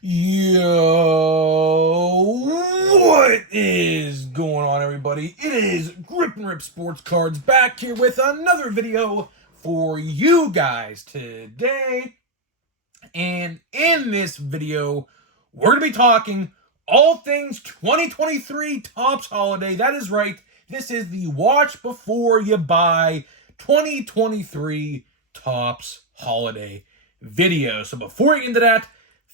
Yo, what is going on, everybody? It is Grip and Rip Sports Cards back here with another video for you guys today. And in this video, we're going to be talking all things 2023 Topps Holiday. That is right. This is the Watch Before You Buy 2023 Topps Holiday video. So before we get into that,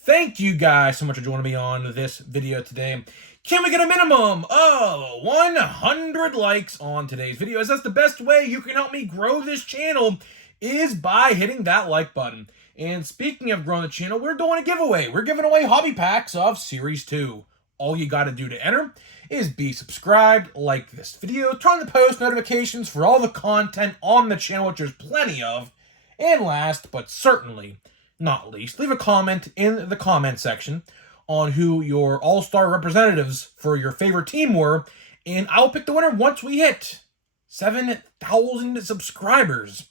thank you guys so much for joining me on this video today. Can we get a minimum of 100 likes on today's video? As that's the best way you can help me grow this channel is by hitting that like button. And speaking of growing the channel, we're doing a giveaway. We're giving away hobby packs of Series 2. All you got to do to enter is be subscribed, like this video, turn on the post notifications for all the content on the channel, which there's plenty of. And last, but certainly not least, leave a comment in the comment section on who your all-star representatives for your favorite team were, and I'll pick the winner once we hit 7,000 subscribers.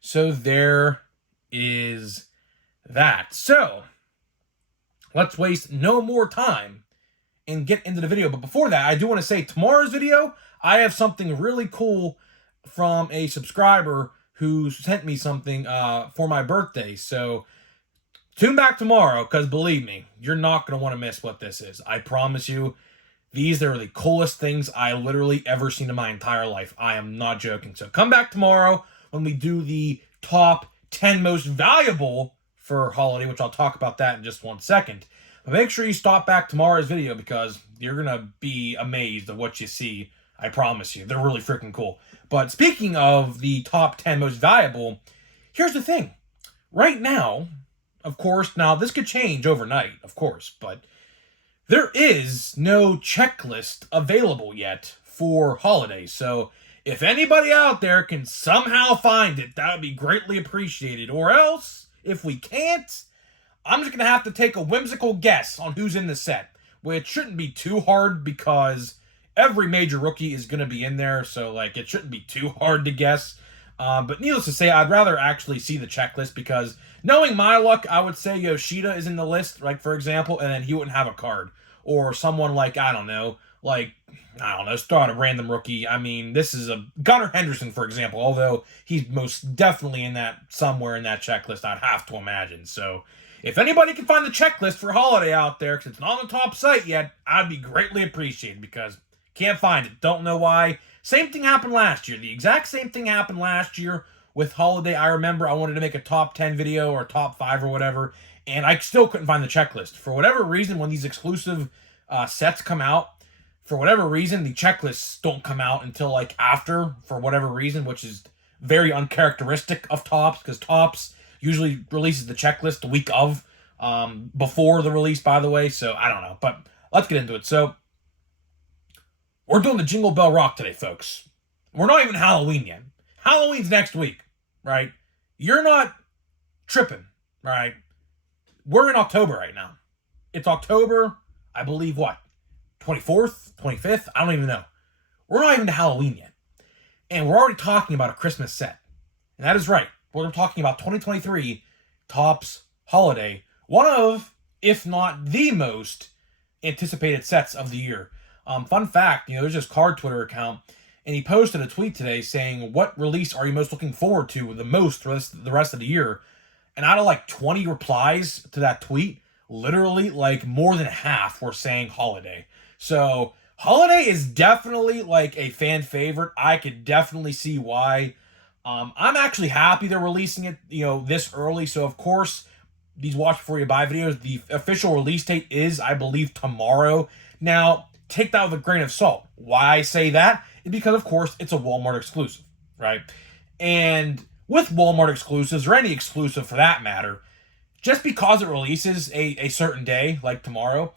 So there is that. So let's waste no more time and get into the video. But before that, I do want to say tomorrow's video, I have something really cool from a subscriber who sent me something for my birthday. So tune back tomorrow, because believe me, you're not going to want to miss what this is. I promise you, these are the coolest things I literally ever seen in my entire life. I am not joking. So come back tomorrow when we do the top 10 most valuable for holiday, which I'll talk about that in just 1 second. But make sure you stop back tomorrow's video, because you're going to be amazed at what you see. I promise you. They're really freaking cool. But speaking of the top 10 most valuable, here's the thing. Right now, of course, now this could change overnight, of course, but there is no checklist available yet for holidays. So if anybody out there can somehow find it, that would be greatly appreciated. Or else, if we can't, I'm just going to have to take a whimsical guess on who's in the set, which shouldn't be too hard because every major rookie is going to be in there. So, like, it shouldn't be too hard to guess. But needless to say, I'd rather actually see the checklist, because knowing my luck, I would say Yoshida is in the list, like, for example, and then he wouldn't have a card. Or someone like, I don't know, start a random rookie. I mean, this is a Gunnar Henderson, for example, although he's most definitely in that, somewhere in that checklist, I'd have to imagine. So if anybody can find the checklist for holiday out there, because it's not on the top site yet, I'd be greatly appreciated, because can't find it. Don't know why. Same thing happened last year. The exact same thing happened last year with holiday. I remember I wanted to make a top 10 video or top 5 or whatever, and I still couldn't find the checklist. For whatever reason, when these exclusive sets come out, for whatever reason, the checklists don't come out until like after, for whatever reason, which is very uncharacteristic of Topps, because Topps usually releases the checklist the week of, before the release, by the way. So I don't know, but let's get into it. So we're doing the Jingle Bell Rock today, folks. We're not even Halloween yet. Halloween's next week, right? You're not tripping, right? We're in October right now. It's October, I believe, what? 24th? 25th? I don't even know. We're not even to Halloween yet. And we're already talking about a Christmas set. And that is right. We're talking about 2023 Topps Holiday. One of, if not the most anticipated sets of the year. Fun fact, there's this card Twitter account, and he posted a tweet today saying, what release are you most looking forward to the most for the rest of the year? And out of like 20 replies to that tweet, literally like more than half were saying holiday. So holiday is definitely like a fan favorite. I could definitely see why. I'm actually happy they're releasing it, this early. So of course, these Watch Before You Buy videos, the official release date is, I believe, tomorrow. Now, take that with a grain of salt. Why I say that is because, of course, it's a Walmart exclusive, right? And with Walmart exclusives, or any exclusive for that matter, just because it releases a certain day, like tomorrow,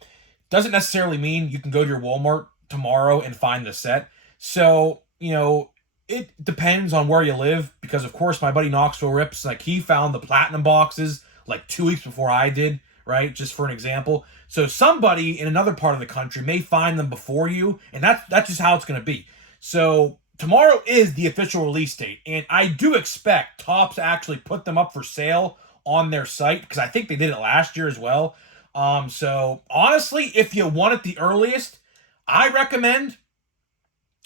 doesn't necessarily mean you can go to your Walmart tomorrow and find the set. So, it depends on where you live, because, of course, my buddy Knoxville Rips, like, he found the platinum boxes like 2 weeks before I did, right? Just for an example. So somebody in another part of the country may find them before you, and that's just how it's going to be. So tomorrow is the official release date, and I do expect Topps to actually put them up for sale on their site, because I think they did it last year as well. So honestly, if you want it the earliest, I recommend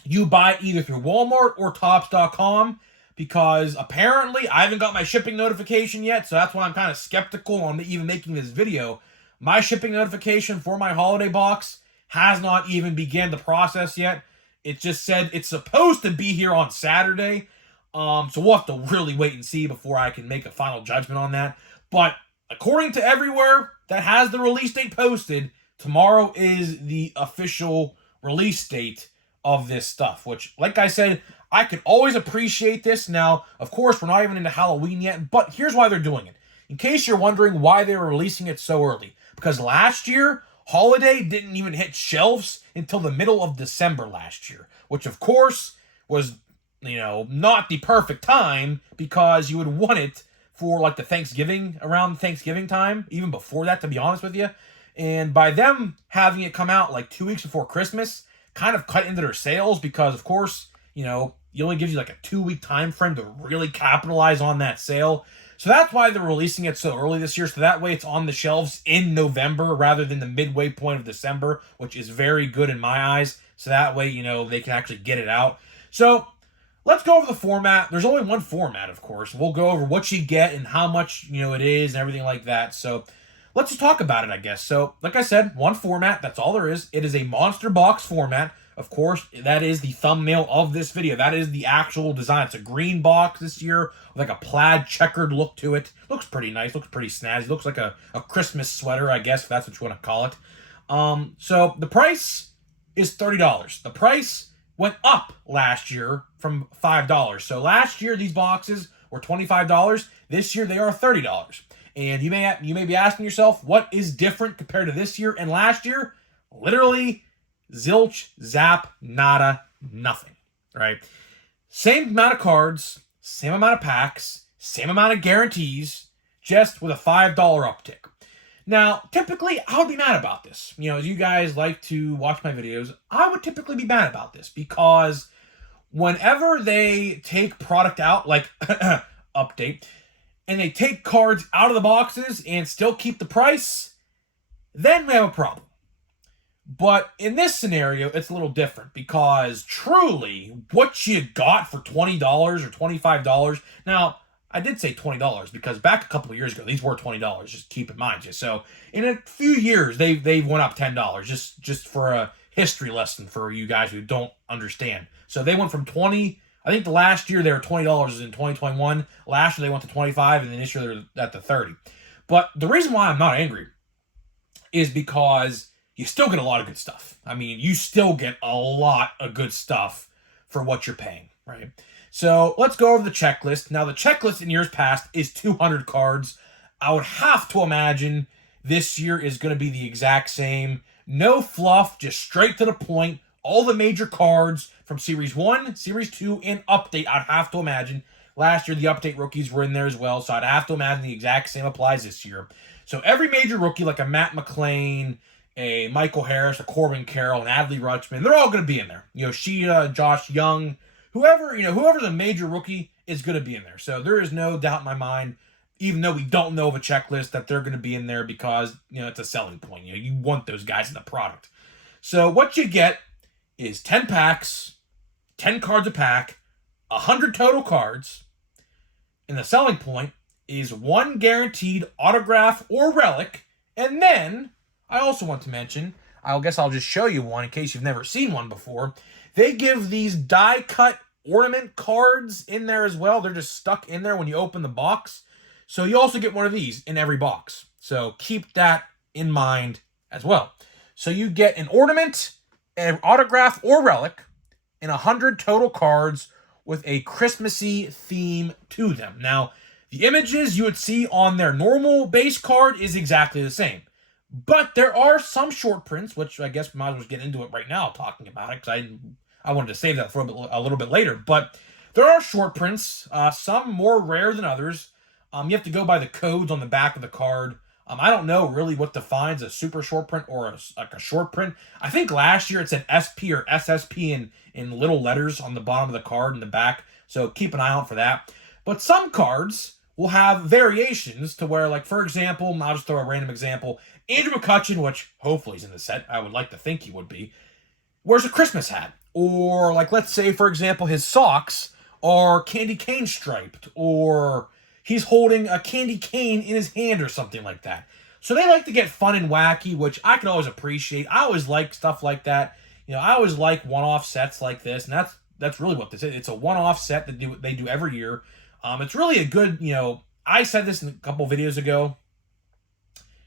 you buy either through Walmart or Topps.com, because apparently I haven't got my shipping notification yet, so that's why I'm kind of skeptical on even making this video. My shipping notification for my holiday box has not even begun the process yet. It just said it's supposed to be here on Saturday. So we'll have to really wait and see before I can make a final judgment on that. But according to everywhere that has the release date posted, tomorrow is the official release date of this stuff, which, like I said, I can always appreciate this. Now, of course, we're not even into Halloween yet, but here's why they're doing it. In case you're wondering why they were releasing it so early. Because last year, Holiday didn't even hit shelves until the middle of December last year, which, of course, was, not the perfect time, because you would want it for, like, around Thanksgiving time, even before that, to be honest with you. And by them having it come out, like, 2 weeks before Christmas, kind of cut into their sales, because, of course, it only gives you, like, a 2-week time frame to really capitalize on that sale. So that's why they're releasing it so early this year, so that way it's on the shelves in November rather than the midway point of December, which is very good in my eyes. So that way, they can actually get it out. So let's go over the format. There's only one format, of course. We'll go over what you get and how much, it is and everything like that. So let's just talk about it, I guess. So, like I said, one format. That's all there is. It is a monster box format. Of course, that is the thumbnail of this video. That is the actual design. It's a green box this year with like a plaid checkered look to it. Looks pretty nice. Looks pretty snazzy. Looks like a Christmas sweater, I guess, if that's what you want to call it. So the price is $30. The price went up last year from $5. So last year, these boxes were $25. This year, they are $30. And you may be asking yourself, what is different compared to this year and last year? Literally, zilch, zap, nada, nothing, right? Same amount of cards, same amount of packs, same amount of guarantees, just with a $5 uptick. Now, typically, I would be mad about this. As you guys like to watch my videos, I would typically be mad about this, because whenever they take product out, like update, and they take cards out of the boxes and still keep the price, then we have a problem. But in this scenario, it's a little different, because truly, what you got for $20 or $25, now, I did say $20 because back a couple of years ago, these were $20, just keep in mind. So in a few years, they've went up $10, just for a history lesson for you guys who don't understand. So they went from 20, I think the last year they were $20 in 2021. Last year they went to 25, and then this year they're at the 30. But the reason why I'm not angry is because you still get a lot of good stuff. I mean, you still get a lot of good stuff for what you're paying, right? So let's go over the checklist. Now, the checklist in years past is 200 cards. I would have to imagine this year is going to be the exact same. No fluff, just straight to the point. All the major cards from Series 1, Series 2, and Update, I'd have to imagine. Last year, the Update rookies were in there as well, so I'd have to imagine the exact same applies this year. So every major rookie, like a Matt McClain, a Michael Harris, a Corbin Carroll, an Adley Rutschman, they're all going to be in there. Sheeta, Josh Young, whoever's a major rookie is going to be in there. So there is no doubt in my mind, even though we don't know of a checklist, that they're going to be in there because, it's a selling point. You want those guys in the product. So what you get is 10 packs, 10 cards a pack, 100 total cards, and the selling point is one guaranteed autograph or relic. And then I also want to mention, I guess I'll just show you one in case you've never seen one before. They give these die-cut ornament cards in there as well. They're just stuck in there when you open the box. So you also get one of these in every box. So keep that in mind as well. So you get an ornament, an autograph or relic, and 100 total cards with a Christmassy theme to them. Now, the images you would see on their normal base card is exactly the same. But there are some short prints, which I guess we might as well get into it right now talking about it, because I wanted to save that for a little bit later. But there are short prints, some more rare than others. You have to go by the codes on the back of the card. I don't know really what defines a super short print or a short print. I think last year it said SP or SSP in little letters on the bottom of the card in the back. So keep an eye out for that. But some cards will have variations to where, like, for example, I'll just throw a random example. Andrew McCutcheon, which hopefully is in the set, I would like to think he would be, wears a Christmas hat. Or, like, let's say, for example, his socks are candy cane striped, or he's holding a candy cane in his hand or something like that. So they like to get fun and wacky, which I can always appreciate. I always like stuff like that. I always like one-off sets like this, and that's really what this is. It's a one-off set that they do every year. It's really a good, I said this in a couple videos ago.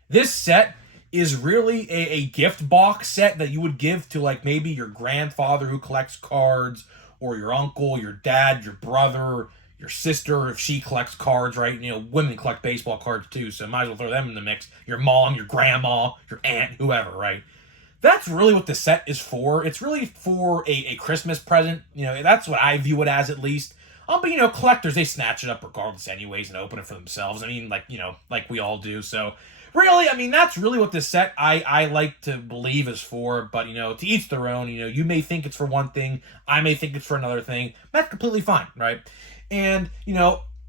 This set is really a gift box set that you would give to, like, maybe your grandfather who collects cards, or your uncle, your dad, your brother, your sister if she collects cards, right? Women collect baseball cards too, so might as well throw them in the mix. Your mom, your grandma, your aunt, whoever, right? That's really what the set is for. It's really for a Christmas present. That's what I view it as, at least. But, collectors, they snatch it up regardless anyways and open it for themselves. I mean, like we all do. So, really, I mean, that's really what this set, I like to believe, is for. But, to each their own. You may think it's for one thing. I may think it's for another thing. That's completely fine, right? And,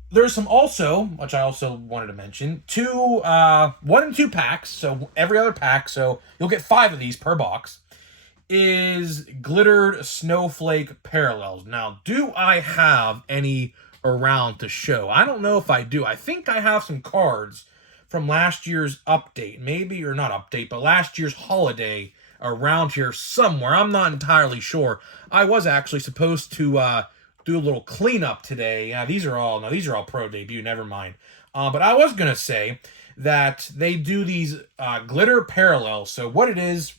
there's some also, which I also wanted to mention, 1 and 2 packs. So, every other pack, so you'll get 5 of these per box, is glittered snowflake parallels. Now, do I have any around to show? I don't know if I do. I think I have some cards from last year's update, maybe, or not update, but last year's holiday around here somewhere. I'm not entirely sure. I was actually supposed to do a little cleanup today. These are all pro debut, never mind. But I was gonna say that they do these glitter parallels. So what it is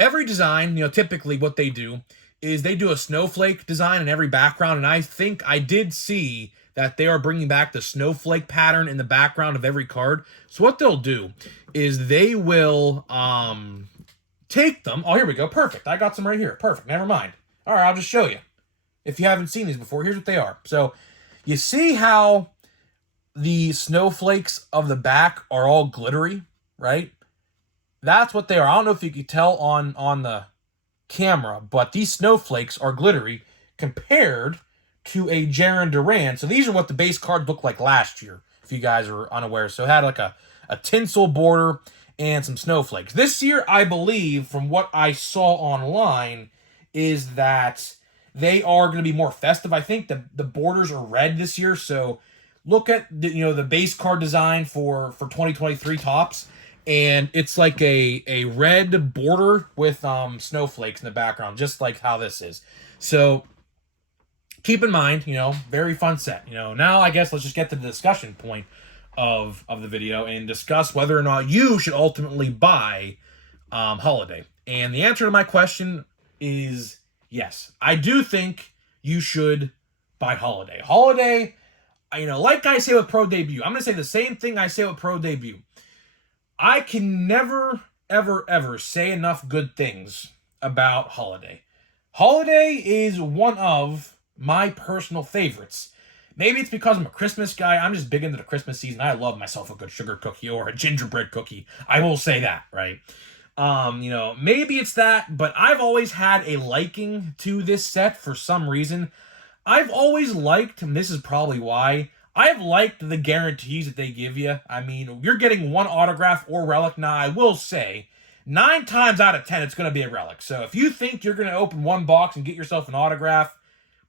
every design, typically what they do is they do a snowflake design in every background, and I think I did see that they are bringing back the snowflake pattern in the background of every card. So what they'll do is they will take them. Oh, here we go. Perfect. I got some right here. Perfect. Never mind. All right, I'll just show you. If you haven't seen these before, here's what they are. So you see how the snowflakes of the back are all glittery, right? That's what they are. I don't know if you can tell on the camera, but these snowflakes are glittery compared to a Jaron Duran. So these are what the base card looked like last year, if you guys are unaware. So it had like a tinsel border and some snowflakes. This year, I believe, from what I saw online, is that they are going to be more festive. I think the borders are red this year. So look at the base card design for 2023 Topps. And it's like a red border with snowflakes in the background, just like how this is. So keep in mind, very fun set. Now I guess let's just get to the discussion point of the video and discuss whether or not you should ultimately buy Holiday. And the answer to my question is yes. I do think you should buy Holiday. Holiday, like I say with Pro Debut, I'm going to say the same thing I say with Pro Debut. I can never, ever, ever say enough good things about Holiday. Holiday is one of my personal favorites. Maybe it's because I'm a Christmas guy. I'm just big into the Christmas season. I love myself a good sugar cookie or a gingerbread cookie. I will say that, right? Maybe it's that, but I've always had a liking to this set for some reason. I've always liked, and this is probably why, I've liked the guarantees that they give you. I mean, you're getting one autograph or relic. Now, I will say, 9 times out of 10, it's going to be a relic. So if you think you're going to open one box and get yourself an autograph,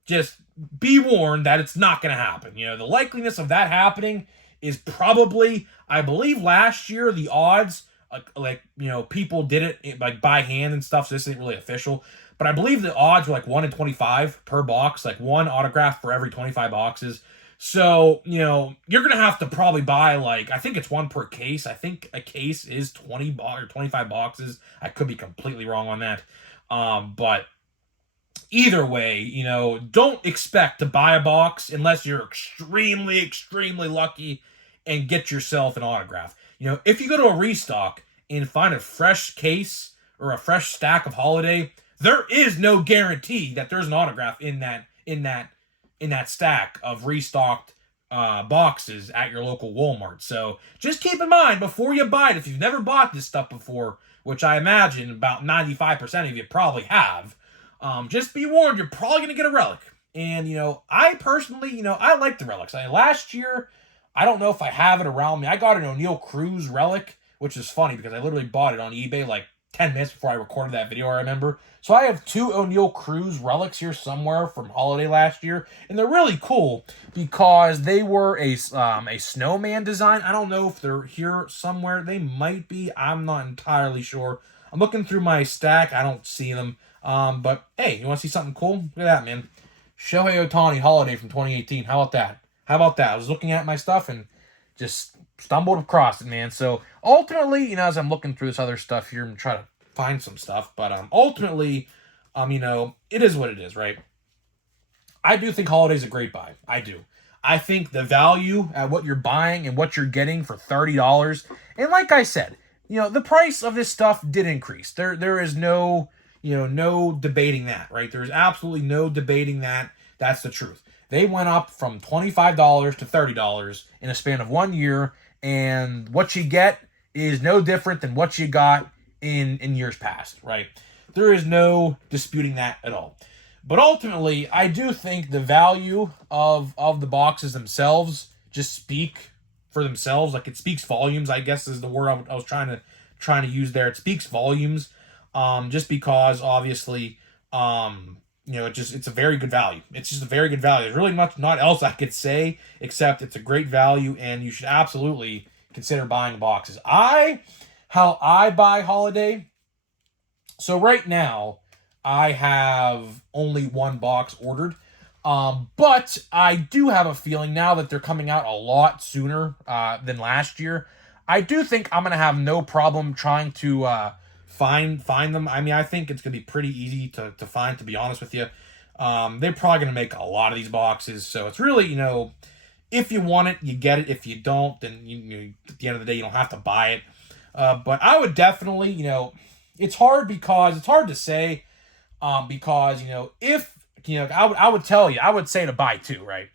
just be warned that it's not going to happen. The likeliness of that happening is probably, I believe last year, the odds, people did it like by hand and stuff, so this isn't really official. But I believe the odds were like 1 in 25 per box, like one autograph for every 25 boxes. So, you're going to have to probably buy, I think it's one per case. I think a case is 20 or 25 boxes. I could be completely wrong on that. But either way, don't expect to buy a box unless you're extremely, extremely lucky and get yourself an autograph. If you go to a restock and find a fresh case or a fresh stack of Holiday, there is no guarantee that there's an autograph in that stack of restocked boxes at your local Walmart. So just keep in mind before you buy it, if you've never bought this stuff before, which I imagine about 95% of you probably have, just be warned, you're probably going to get a relic. And, I personally, I like the relics. Last year, I don't know if I have it around me. I got an O'Neal Cruz relic, which is funny because I literally bought it on eBay like 10 minutes before I recorded that video, I remember. So I have 2 O'Neal Cruz relics here somewhere from holiday last year, and they're really cool because they were a snowman design. I don't know if they're here somewhere. They might be. I'm not entirely sure. I'm looking through my stack. I don't see them. But hey, you want to see something cool? Look at that, man. Shohei Ohtani holiday from 2018. How about that? How about that? I was looking at my stuff and just stumbled across it, man. So ultimately, you know, as I'm looking through this other stuff here and try to find some stuff, but ultimately, you know, it is what it is, right? I do think holiday's a great buy. I do. I think the value at what you're buying and what you're getting for $30, and like I said, you know, the price of this stuff did increase. There is no, you know, no debating that, right? There's absolutely no debating that. That's the truth. They went up from $25 to $30 in a span of 1 year, and what you get is no different than what you got in years past, right? There is no disputing that at all. But ultimately, I do think the value of the boxes themselves just speak for themselves. Like, it speaks volumes, I guess is the word I was trying to use there. It speaks volumes, just because obviously, you know, it's a very good value. It's just a very good value. There's really much not else I could say except it's a great value, and you should absolutely consider buying boxes. How I buy holiday. So right now, I have only 1 box ordered. But I do have a feeling now that they're coming out a lot sooner than last year. I do think I'm going to have no problem trying to find them. I mean, I think it's going to be pretty easy to find, to be honest with you. They're probably going to make a lot of these boxes. So it's really, you know, if you want it, you get it. If you don't, then you at the end of the day, you don't have to buy it. But I would definitely, you know, it's hard to say, because, you know, if, you know, I would say to buy 2, right?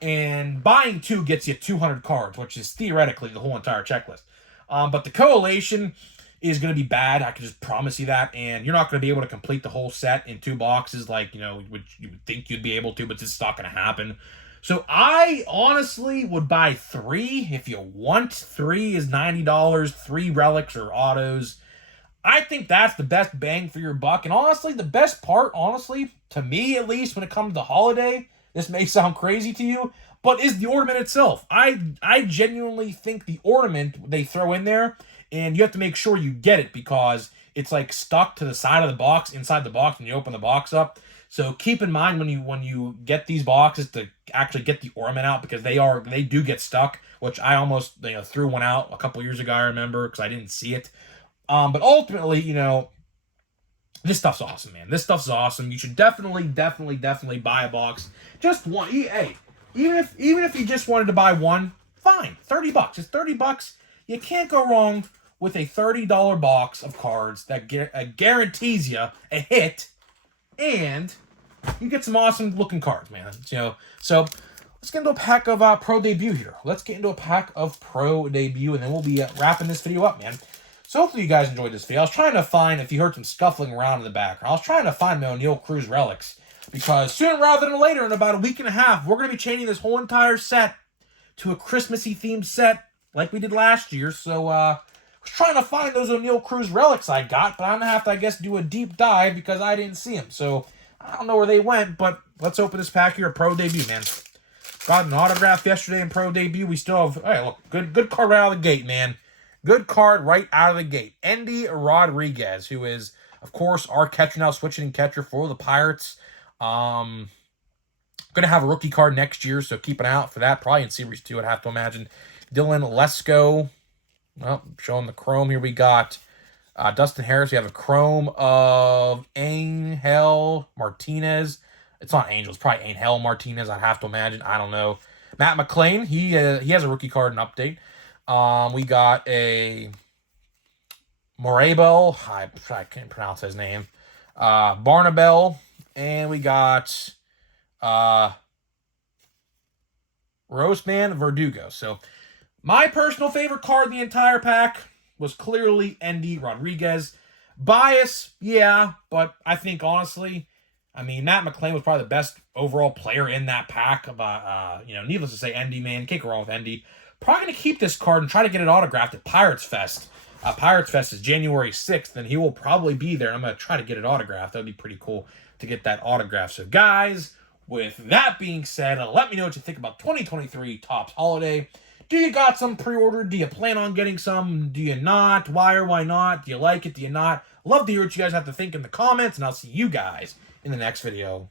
And buying 2 gets you 200 cards, which is theoretically the whole entire checklist. But the collation is going to be bad. I can just promise you that. And you're not going to be able to complete the whole set in 2 boxes like, you know, which you would think you'd be able to, but it's just not going to happen. So I honestly would buy 3 if you want. 3 is $90, 3 relics or autos. I think that's the best bang for your buck. And honestly, the best part, honestly, to me at least, when it comes to holiday, this may sound crazy to you, but is the ornament itself. I genuinely think the ornament they throw in there, and you have to make sure you get it because it's like stuck to the side of the box, inside the box, when you open the box up. So keep in mind when you get these boxes to actually get the ornament out, because they do get stuck, which I almost, you know, threw one out a couple years ago, I remember, because I didn't see it. But ultimately, you know, this stuff's awesome, man. This stuff's awesome. You should definitely buy a box. Just one. Hey, even if you just wanted to buy one, fine. $30. It's $30. You can't go wrong with a $30 box of cards that guarantees you a hit, and you get some awesome looking cards, man. You know, so let's get into a pack of Pro Debut here. Let's get into a pack of Pro Debut, and then we'll be wrapping this video up, man. So hopefully you guys enjoyed this video. I was trying to find, if you heard some scuffling around in the background, I was trying to find my O'Neal Cruz relics, because sooner rather than later, in about a week and a half, we're going to be changing this whole entire set to a Christmassy themed set like we did last year. So I was trying to find those O'Neal Cruz relics I got, but I'm going to have to, I guess, do a deep dive because I didn't see them. So I don't know where they went, but let's open this pack here, Pro Debut, man. Got an autograph yesterday in Pro Debut. We still have, hey, look, good card right out of the gate, man. Good card right out of the gate. Endy Rodriguez, who is, of course, our catcher now, switching catcher for the Pirates. Going to have a rookie card next year, so keep an eye out for that. Probably in Series 2, I'd have to imagine. Dylan Lesko. Well, showing the chrome here. We got Dustin Harris. We have a chrome of Angel Martinez. It's not Angel. It's probably Angel Martinez, I'd have to imagine. I don't know. Matt McLain. He has a rookie card and update. We got a Morabel, I can't pronounce his name, Barnabel, and we got Roseman Verdugo. So my personal favorite card in the entire pack was clearly Endy Rodriguez. Bias, yeah, but I think honestly, I mean, Matt McLain was probably the best overall player in that pack. But, needless to say, Endy, man, can't go wrong with Endy. Probably going to keep this card and try to get it autographed at Pirates Fest. Pirates Fest is January 6th, and he will probably be there. I'm going to try to get it autographed. That would be pretty cool to get that autograph. So, guys, with that being said, let me know what you think about 2023 Topps Holiday. Do you got some pre-ordered? Do you plan on getting some? Do you not? Why or why not? Do you like it? Do you not? Love to hear what you guys have to think in the comments, and I'll see you guys in the next video.